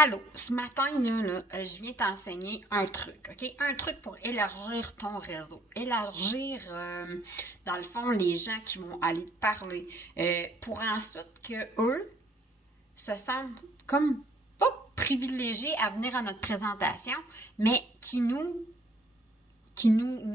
Allô, ce matin, je viens t'enseigner un truc, OK? Un truc pour élargir ton réseau. Élargir, dans le fond, les gens qui vont aller te parler. Pour ensuite que eux se sentent comme pas privilégiés à venir à notre présentation, mais qui nous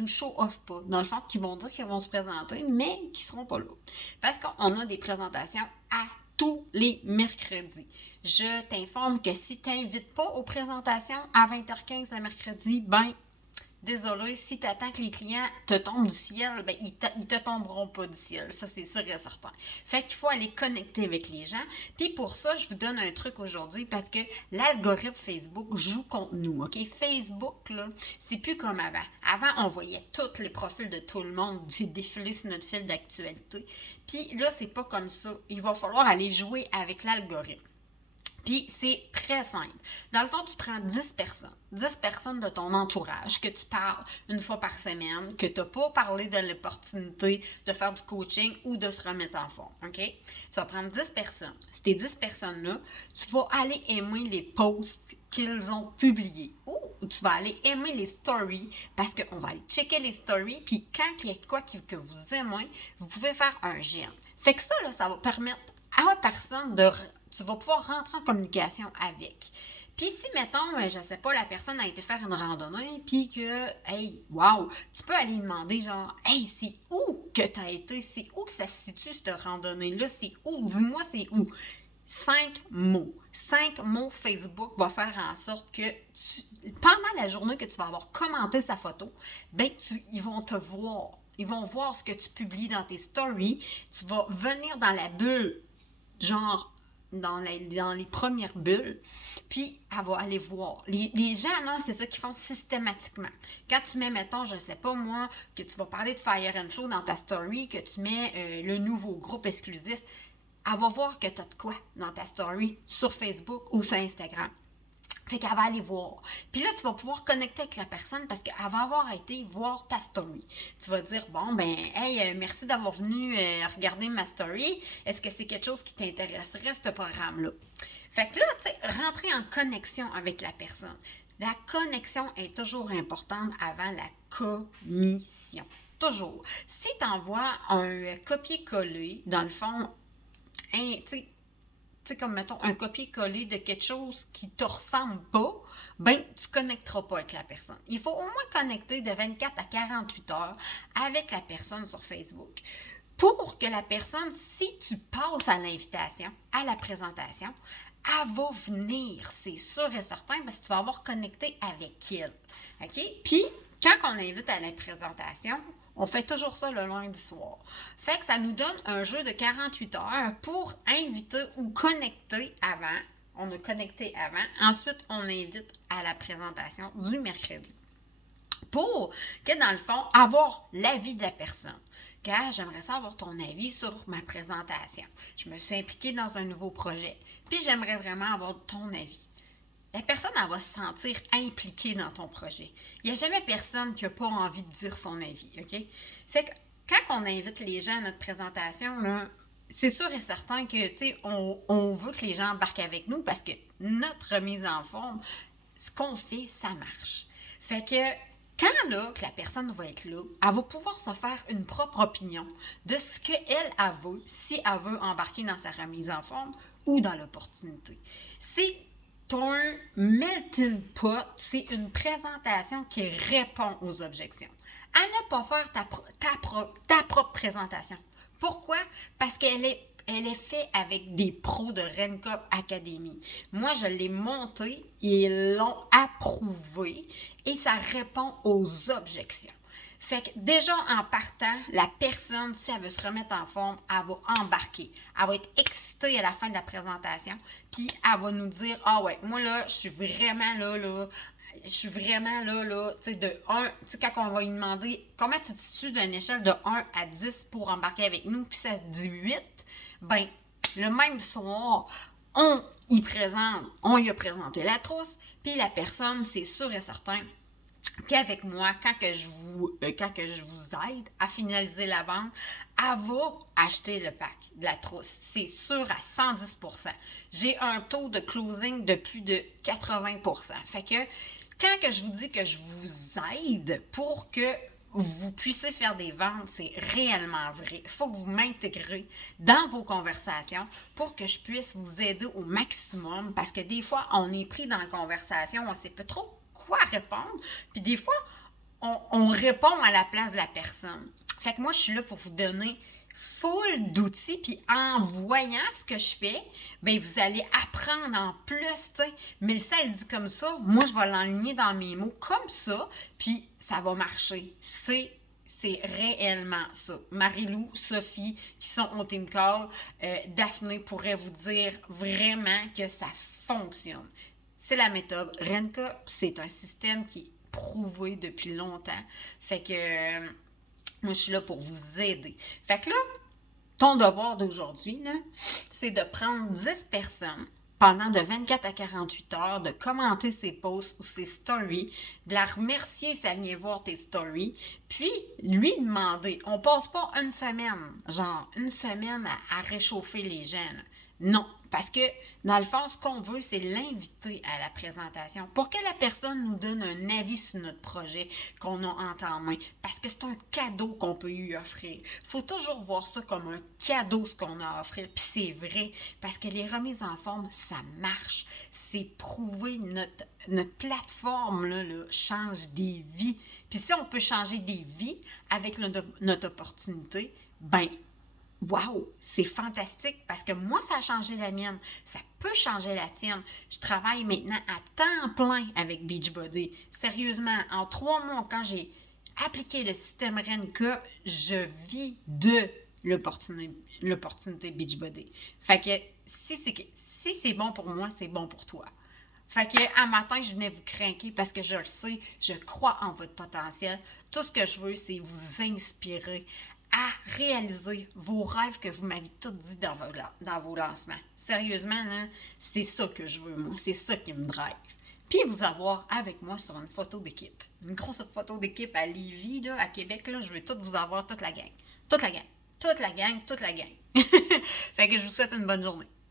show-off pas. Dans le fond, qui vont dire qu'ils vont se présenter, mais qui seront pas là. Parce qu'on a des présentations à tous les mercredis. Je t'informe que si tu n'invites pas aux présentations à 20h15 le mercredi, désolé, si tu attends que les clients te tombent du ciel, ils te tomberont pas du ciel. Ça, c'est sûr et certain. Fait qu'il faut aller connecter avec les gens. Puis pour ça, je vous donne un truc aujourd'hui parce que l'algorithme Facebook joue contre nous, OK? Facebook, là, c'est plus comme avant. Avant, on voyait tous les profils de tout le monde défiler sur notre fil d'actualité. Puis là, c'est pas comme ça. Il va falloir aller jouer avec l'algorithme. Puis c'est très simple. Dans le fond, tu prends 10 personnes de ton entourage que tu parles une fois par semaine, que tu n'as pas parlé de l'opportunité de faire du coaching ou de se remettre en forme, OK? Tu vas prendre 10 personnes. Ces 10 personnes-là, tu vas aller aimer les posts qu'ils ont publiés ou tu vas aller aimer les stories parce qu'on va aller checker les stories puis quand il y a quoi que vous aimez, vous pouvez faire un j'aime. Fait que ça, là, ça va permettre à la personne tu vas pouvoir rentrer en communication avec. Puis si, mettons, je sais pas, la personne a été faire une randonnée, puis que, hey, wow, tu peux aller demander genre, hey, c'est où que tu as été? C'est où que ça se situe, cette randonnée-là? C'est où? Dis-moi, c'est où? 5 mots. 5 mots Facebook va faire en sorte que pendant la journée que tu vas avoir commenté sa photo, ils vont te voir. Ils vont voir ce que tu publies dans tes stories. Tu vas venir dans la bulle, genre, dans les premières bulles, puis elle va aller voir. Les gens, là, c'est ça qu'ils font systématiquement. Quand tu mets, mettons, je sais pas moi, que tu vas parler de Fire and Flow dans ta story, que tu mets le nouveau groupe exclusif, elle va voir que tu as de quoi dans ta story sur Facebook ou sur Instagram. Fait qu'elle va aller voir. Puis là, tu vas pouvoir connecter avec la personne parce qu'elle va avoir été voir ta story. Tu vas dire, bon, hey, merci d'avoir venu regarder ma story. Est-ce que c'est quelque chose qui t'intéresserait, ce programme-là? Fait que là, tu sais, rentrer en connexion avec la personne. La connexion est toujours importante avant la commission. Toujours. Si tu envoies un copier-coller, dans le fond, tu sais, comme mettons un copier-coller de quelque chose qui te ressemble pas, tu ne connecteras pas avec la personne. Il faut au moins connecter de 24 à 48 heures avec la personne sur Facebook. Pour que la personne, si tu passes à l'invitation, à la présentation, elle va venir, c'est sûr et certain, parce que tu vas avoir connecté avec elle. OK? Puis, quand on invite à la présentation, on fait toujours ça le lundi soir. Fait que ça nous donne un jeu de 48 heures pour inviter ou connecter avant. On a connecté avant. Ensuite, on invite à la présentation du mercredi. Pour que, dans le fond, avoir l'avis de la personne. Car j'aimerais ça avoir ton avis sur ma présentation. Je me suis impliquée dans un nouveau projet. Puis j'aimerais vraiment avoir ton avis. La personne, elle va se sentir impliquée dans ton projet. Il n'y a jamais personne qui n'a pas envie de dire son avis, OK? Fait que quand on invite les gens à notre présentation, là, c'est sûr et certain que, tu sais, on veut que les gens embarquent avec nous parce que notre remise en forme, ce qu'on fait, ça marche. Fait que quand là, que la personne va être là, elle va pouvoir se faire une propre opinion de ce qu'elle veut, si elle veut embarquer dans sa remise en forme ou dans l'opportunité. C'est un melting pot, c'est une présentation qui répond aux objections. À ne pas faire ta propre présentation. Pourquoi? Parce qu'elle est faite avec des pros de Rencop Academy. Moi, je l'ai montée et ils l'ont approuvé et ça répond aux objections. Fait que déjà en partant, la personne, si elle veut se remettre en forme, elle va embarquer. Elle va être excitée à la fin de la présentation, puis elle va nous dire, ah ouais, moi là, je suis vraiment là, tu sais, de 1, tu sais, quand on va lui demander comment tu te situes d'une échelle de 1 à 10 pour embarquer avec nous, puis ça dit 8, le même soir, on y a présenté la trousse, puis la personne, c'est sûr et certain, qu'avec moi, quand que je vous aide à finaliser la vente, elle va acheter le pack de la trousse. C'est sûr à 110%. J'ai un taux de closing de plus de 80%. Fait que quand que je vous dis que je vous aide pour que vous puissiez faire des ventes, c'est réellement vrai. Il faut que vous m'intégrez dans vos conversations pour que je puisse vous aider au maximum parce que des fois, on est pris dans la conversation, on ne sait pas trop quoi répondre, puis des fois, on répond à la place de la personne. Fait que moi, je suis là pour vous donner full d'outils, puis en voyant ce que je fais, bien, vous allez apprendre en plus, tu sais. Mais ça, elle dit comme ça, moi, je vais l'enligner dans mes mots comme ça, puis ça va marcher. C'est réellement ça. Marie-Lou, Sophie, qui sont au Team Call, Daphné pourrait vous dire vraiment que ça fonctionne. C'est la méthode Renka, c'est un système qui est prouvé depuis longtemps. Fait que moi, je suis là pour vous aider. Fait que là, ton devoir d'aujourd'hui, là, c'est de prendre 10 personnes pendant de 24 à 48 heures, de commenter ses posts ou ses stories, de la remercier si elle vient voir tes stories, puis lui demander. On passe pas une semaine, genre une semaine à réchauffer les gens. Là. Non, parce que dans le fond, ce qu'on veut, c'est l'inviter à la présentation pour que la personne nous donne un avis sur notre projet qu'on a en main. Parce que c'est un cadeau qu'on peut lui offrir. Il faut toujours voir ça comme un cadeau, ce qu'on a à offrir. Puis c'est vrai, parce que les remises en forme, ça marche. C'est prouvé, notre plateforme là, change des vies. Puis si on peut changer des vies avec notre opportunité, ben wow, c'est fantastique parce que moi, ça a changé la mienne. Ça peut changer la tienne. Je travaille maintenant à temps plein avec Beachbody. Sérieusement, en 3 mois, quand j'ai appliqué le système Renka, je vis de l'opportunité Beachbody. Fait que si c'est bon pour moi, c'est bon pour toi. Fait que à matin, je venais vous craquer parce que je le sais, je crois en votre potentiel. Tout ce que je veux, c'est vous inspirer à réaliser vos rêves que vous m'avez tous dit dans vos lancements. Sérieusement, là, c'est ça que je veux, moi. C'est ça qui me drive. Puis vous avoir avec moi sur une photo d'équipe. Une grosse photo d'équipe à Lévis, là, à Québec, là, je veux tout vous avoir, toute la gang. Toute la gang. Toute la gang, toute la gang. Fait que je vous souhaite une bonne journée.